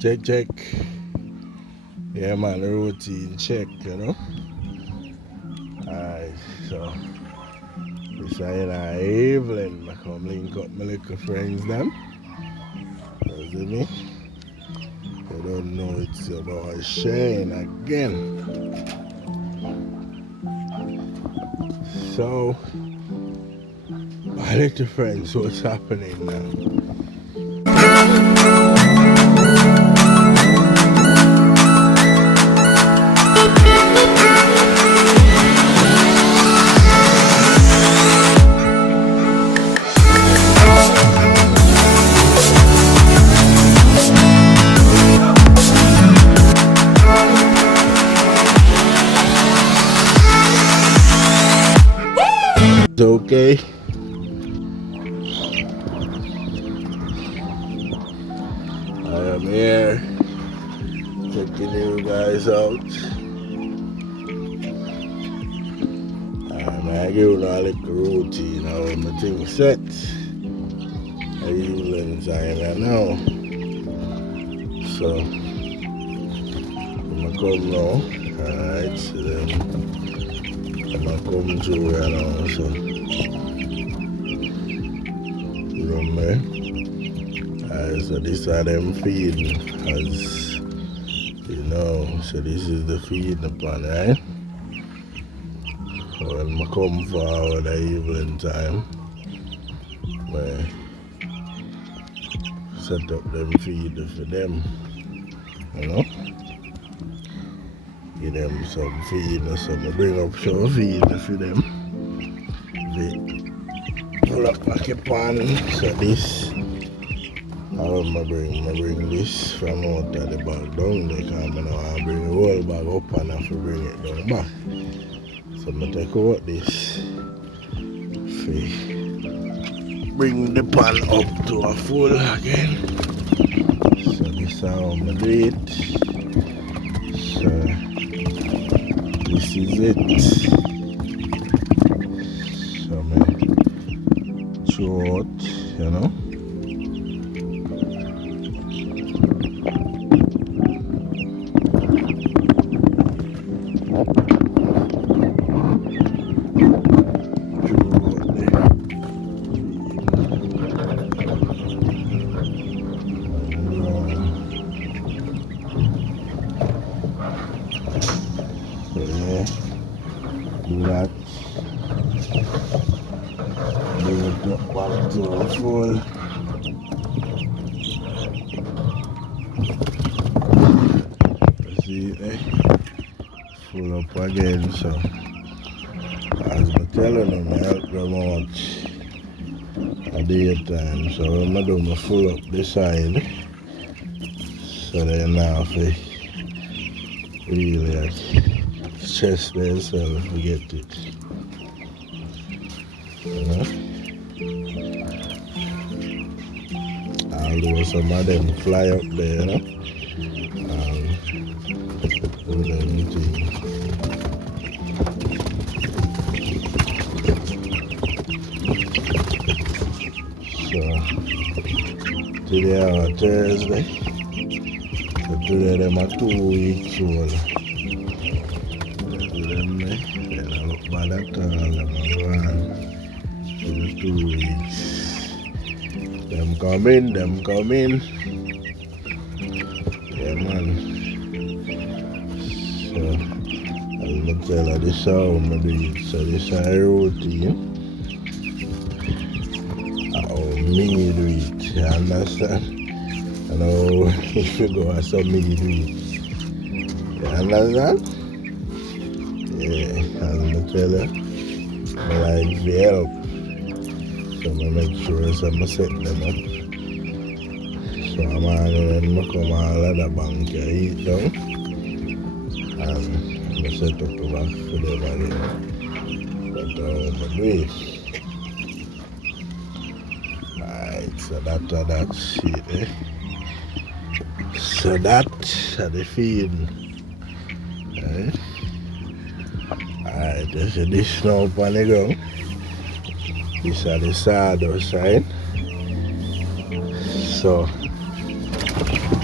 Check, check. Yeah, man, the routine check, you know. Alright, so this is Evelyn. I come link up my little friends, them. You see me? You don't know it's about Shane again. So, my little friends, what's happening now? It's okay. I am here checking you guys out. I give you a little routine how my thing set. I use inside right now. So I'm gonna come now. Alright, so then I'm gonna come through right now. So remember, so this are them feeding, as you know. So this is the feeding pan, right? So when I come forward the evening time, where set up them feed for them, you know. Give them some feed or some, bring up some feed for them. They pull up back a pan. So this, I bring this from out of the bag down there, because I know I bring the whole bag up and I have to bring it down back. So I take out this, bring the pan up to a full again. So this is how I do it. So this is it. So I throw out, you know. Do that. Bring it up back to a full. See it, eh? Full up again. So as I telling them, I help them out at daytime. So I'm gonna do my full up this side. So they're now for really stress themselves, forget it. You know? Although some of them fly up there, you know? Do them things. So today is Thursday. So today them are 2 weeks old. Then I look bad at all, I'm around for the 2 weeks. Them coming. Yeah, man. So, as I tell her, this is how I'm going to do it. So, this is a routine. How me do it, you understand? And how if you go as some me do it. You understand? Yeah, as I tell her, I like the help. So I make sure I set them up. So I'm going to come all of the bank and eat down. And I set up the back for them again. That's how I do it. Alright, so that's it, eh? So that's the feeding. Right? Alright, there's a dish now on the ground. This is the sawdust side. So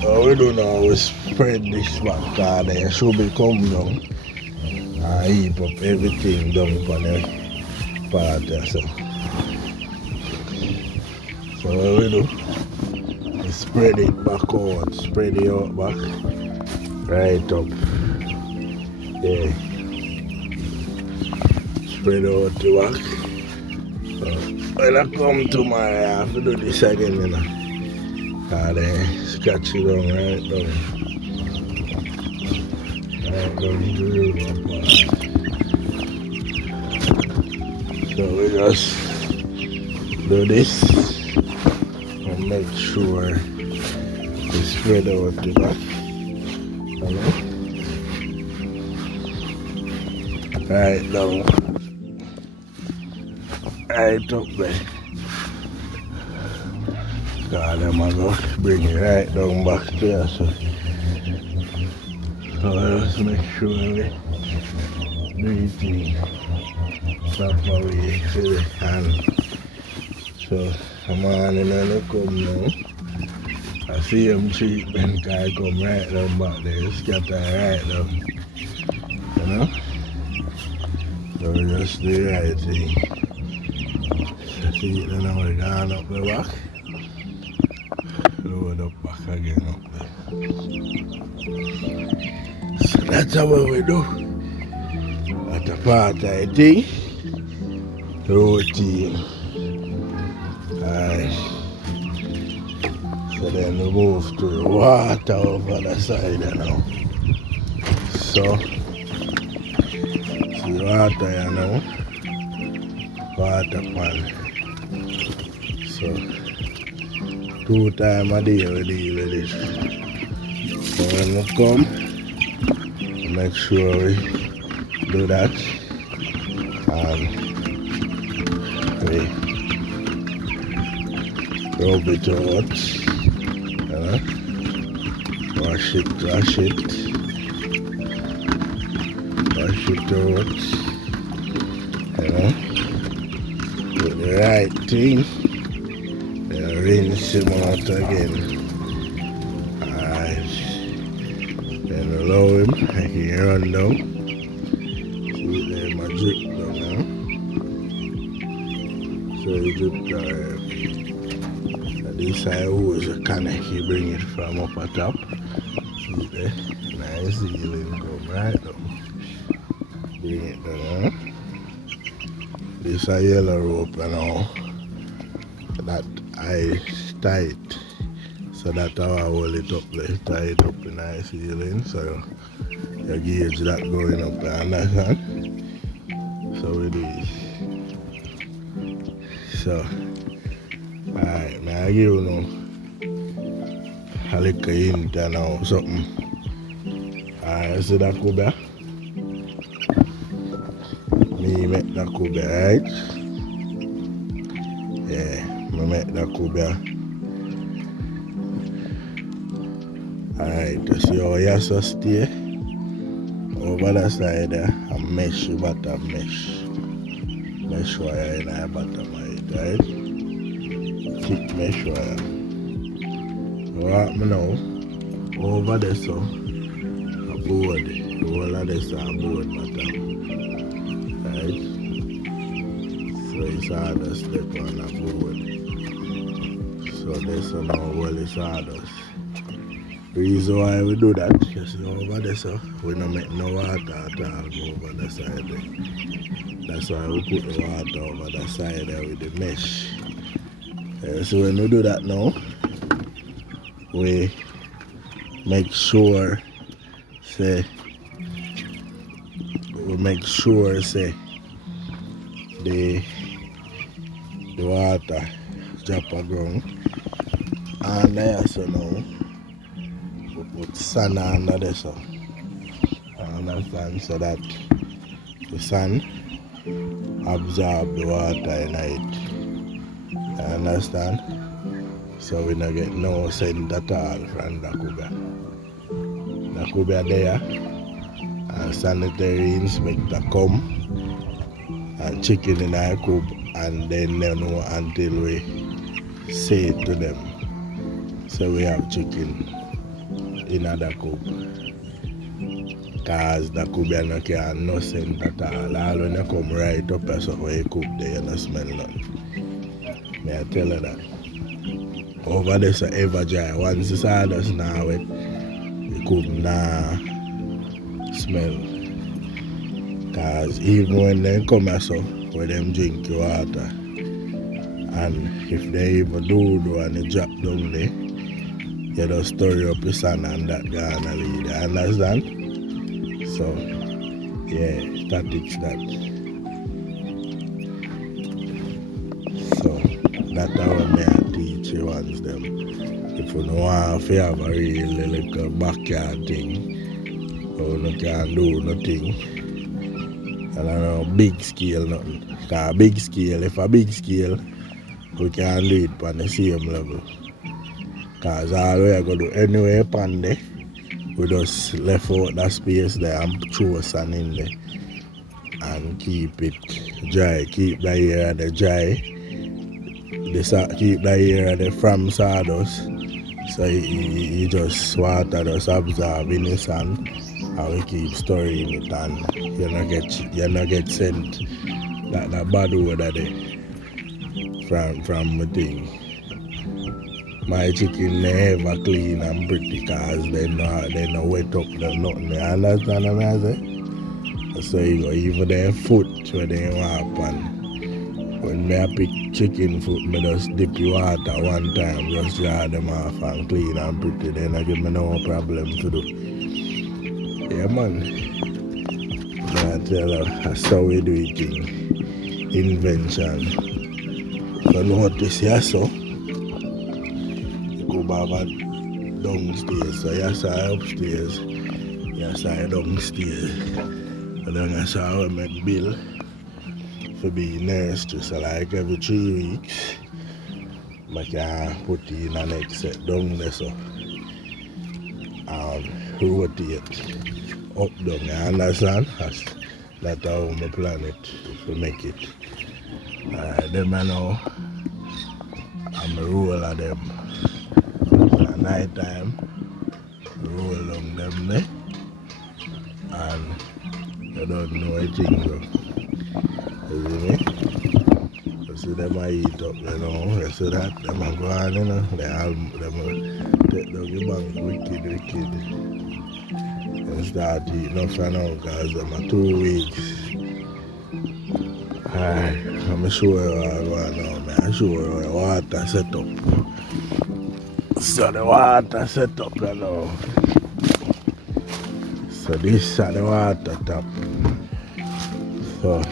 We do now, we spread this back card there. Should be come down and heap up everything down on the part there. So what we do, we spread it back out, spread it out back, right up. Yeah. Spread out the back. So when I come to my, I have to do this again, you know. And scratch it down, right down. Right down to the root part. So we just do this and make sure we spread out the back. You know? Right down. Right up there. God, I'm going to bring it right down back there. So let's make sure we do it proper way to the hand. So I'm on and I come now. I see him treatment guy come right down back there, scatter right down. You know? So we just do the right thing. So see it now we're going up the back. Load up back again up there. So that's how we do. At the part of the thing. Routine. Alright. So then we move to the water over the side now. So see water you know. Water pan. So 2 times a day we deal with it. So when we come, make sure we do that and we rub it out, wash it out, do the right thing. Rinse him out again. Alright. Then allow him, I can run down. See there, my drip down now. So he drip down. And this side hose, you can bring it from up at top. See there, nice healing come right down. Bring it down. This is a yellow rope now. That I tight, so that how I hold it up there, tie it up in nice ceiling, so you gauge that going up, you understand? So we do it. So, alright, now I give you now a little hint now, something. Alright, see that cobra? Me make that cobra, right? Yeah. I make that cobra. Alright, see how you have to stay over the side there and mesh the bottom mesh. Mesh wire in the bottom of it, right? Thick mesh wire. What me now? Over there so a board. All of this a board bottom. Right? So it's hard to step on a board. So this is now well it's hardest. The reason why we do that, you see over there so we don't make no water at all go over the side there. That's why we put the water over the side there with the mesh. So when we do that now, we make sure say the water drop on ground. And there so now we put sand under there so. Understand? So that the sand absorb the water in it. Understand? So we don't get no scent at all from the cobra. The cobra there and sanitary inspector come and chicken in our coop and then they know until we say it to them. So we have chicken in the coop. Cause the coop you no can no scent at all. All when you come right up as where you cook there, you no smell nothing. May I tell you that. Over there so ever dry. Once the sawdust now wet, the coop nah smell. Cause even when they come as so, where them drink your water, and if they even do and they drop down there, you just stir up your sand and that gonna lead. You understand? So, yeah, statics that. So, that's how I teach you once them. If you don't want to have a real little backyard thing, or you can't do nothing, and I know big scale nothing. Because big scale, if a big scale, we can do it on the same level. Because all we are going to do anyway upon there, we just left out that space there and throw sand in there and keep it dry, keep the air the dry, keep the air the from sawdust, so you just water just absorb in the sand and we keep storing it and you not get sent that bad odor there from the thing. My chicken never clean and pretty because they no wet up nothing. You understand what I say? So you go even their foot where they want and when I pick chicken foot, I just dip the water one time, just dry them off and clean and pretty. Then I give me no problem to do. Yeah man. I tell you, that's how we do it thing. Invention. So notice here so. Go back downstairs, so you saw upstairs, you saw downstairs, and then you saw we make bill for being nursery, so like every 3 weeks, I can put in the next set down there so, and rotate up down, you understand? That's how I plan it to make it. Them I know, I'm a roll of them. At night time, roll along them there, and you don't know anything though. You see me? You see them I eat up, you know. You see that? Them a go on, you know. Them take down the bank wicked. And start eating up for now because them are 2 weeks. Alright, I'm show you what I go now, man. I show you how the water set up. So the water set up now. So this is the water tap. So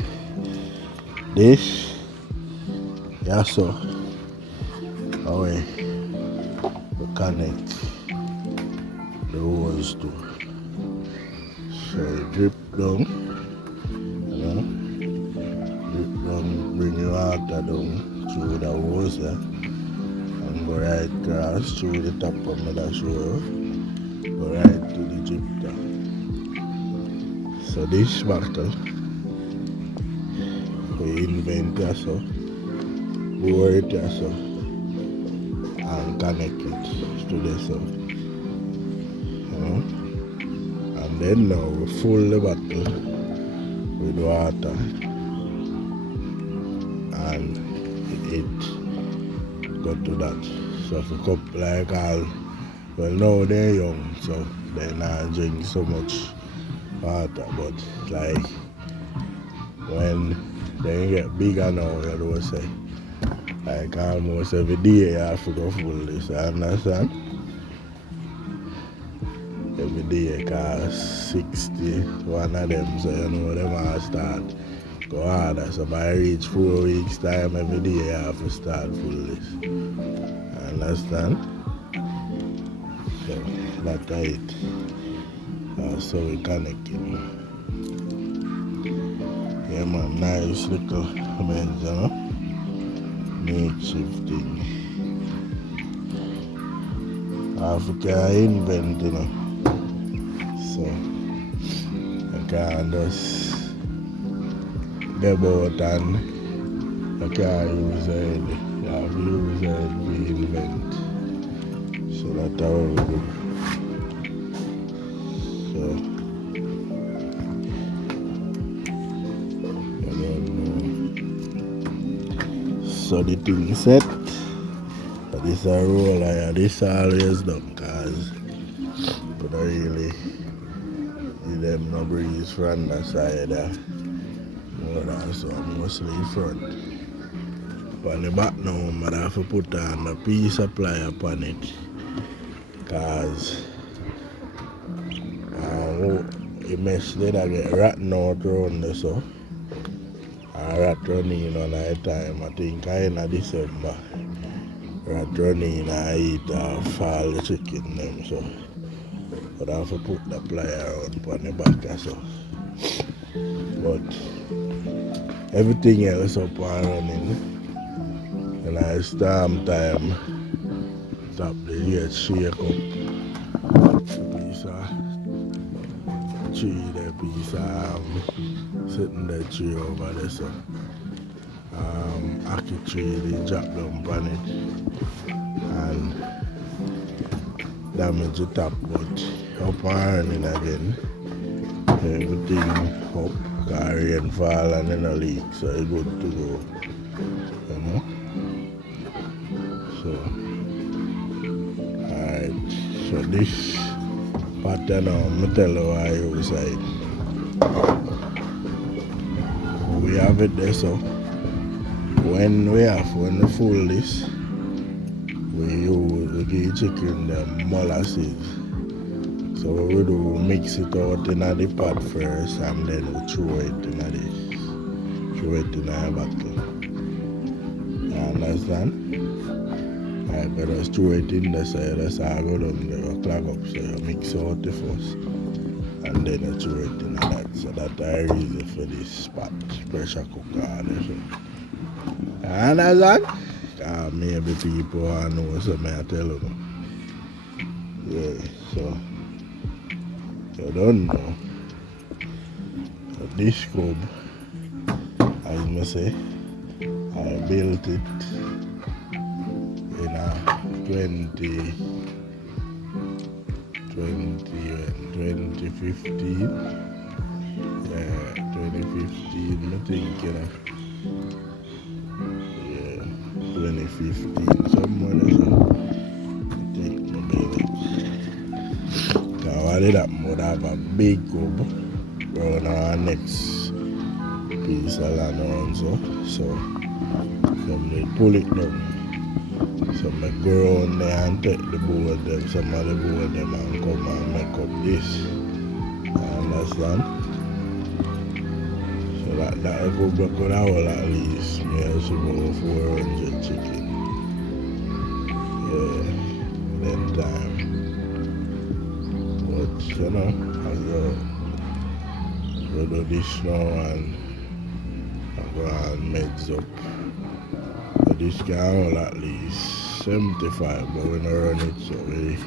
this, yeah, so how we connect the hose to. So you drip down, you know, drip down, bring the water down through the hose there. Go right across through the top of the shore, go right to the gypta. So this bottle, we invent it so, bore it so, and connect it to the sun. You know? And then now we fill the bottle with water and it go to that. So if you cup like all, well now they're young, so they not drink so much water, but like when they get bigger now, you know say, like almost every day you have to go full this, you understand? Every day cause 60, one of them, so you know them all start go harder. So by reach 4 weeks time, every day you have to start full this. Understand? So that's it. So we connect it. Yeah man, nice little bench, you know? Makeshift thing. Africa invent, you know. So I can just get about and I can't use it. You have to use it to invent. So that's how we do. So I don't know. So the thing set. But this a roller, this always done, cause but I really give them no breeze from the side more than so mostly front. On the back now, I have to put on a piece supply upon it, cause the mesh did I get rotten out around there, so I rat running on night time. I think in December. Rat running, I eat all the chicken them, so but I have to put the plier out on the back so. But everything else up and running. And I storm time, top the head shake up the piece of tree, the piece of sitting the tree over there, so ackee tree, they drop down on it and damage the top, but up and running again, everything up, cause rain fall and then a leak, so it's good to go, you know. So, alright, so this pattern now, I'm tell you why you side. We have it there, so when we full this, we give chicken the molasses. So what we do, we mix it out in the pot first and then we throw it in the bottle. You understand? I just throw it in the side, that's how I go down there, clog up, so you mix out the first and then you throw it in that, so that is easy for this pot, pressure cooker and so. You understand? Maybe people know something I tell them. Yeah, so you don't know. This cube, as I say, I built it in a 2015. Yeah, 2015, I think, you know. Yeah, 2015, somewhere there, so I think I built it. Now, I did that, would have a big cube around our next piece of land around so they pull it down. So I go around there and take the board them, some of the board them and come and make up this. You understand? So that if we break it out at least, me also about 400 chicken. Yeah, then time. But you know, as we do this now and go and meds up. So this can hold at least 75, but we don't run it, so we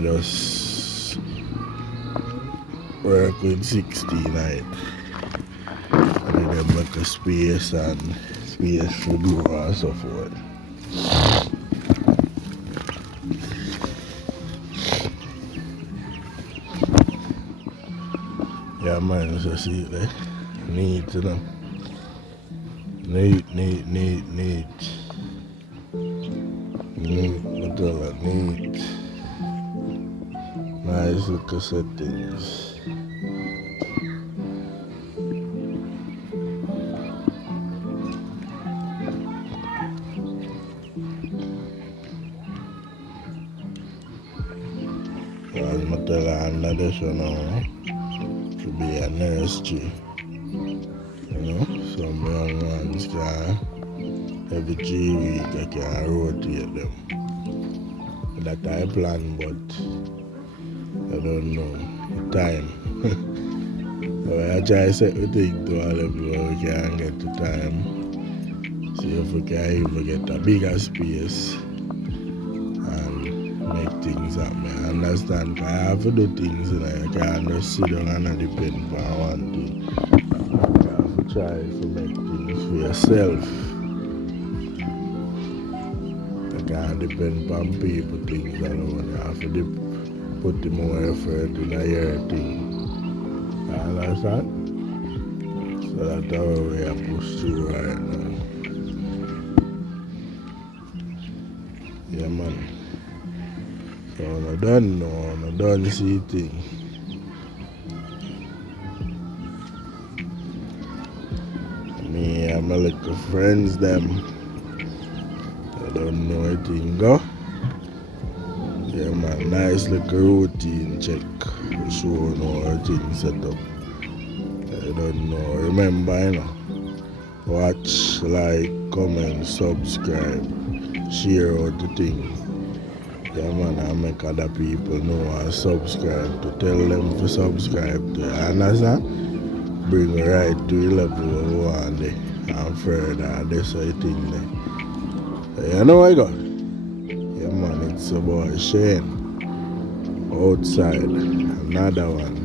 just work with 69. And then make a space and space for door and so forth. Yeah, man, so see it there. Neat, you know. Neat. Neat, Nutella, neat. Nice little settings. As Nutella under this one now, to be a nursery. You know, some young ones can, every 3 weeks I can rotate them. That I plan, but I don't know the time. So I try to set the thing to all of you where we can get the time. See if we can even get a bigger space and make things happen. I understand, I have to do things and I can't just sit down and depend on one thing. You have to try to make things for yourself. I can't depend on people things alone. You have to put more effort in your thing. You understand? So that's how we are pushed through right now. Yeah, man. So I don't know, I don't see thing. Me and my little friends, them, I don't know anything go. Yeah, man, nice little routine check. Show no everything set up. I don't know. Remember, watch, like, comment, subscribe, share out the thing. Yeah, man, I make other people know and subscribe to tell them to subscribe to. You understand? Bring it right to the level we want there and further. That's what I think there. You know what I got? Yeah, man, it's about Shane outside. Another one.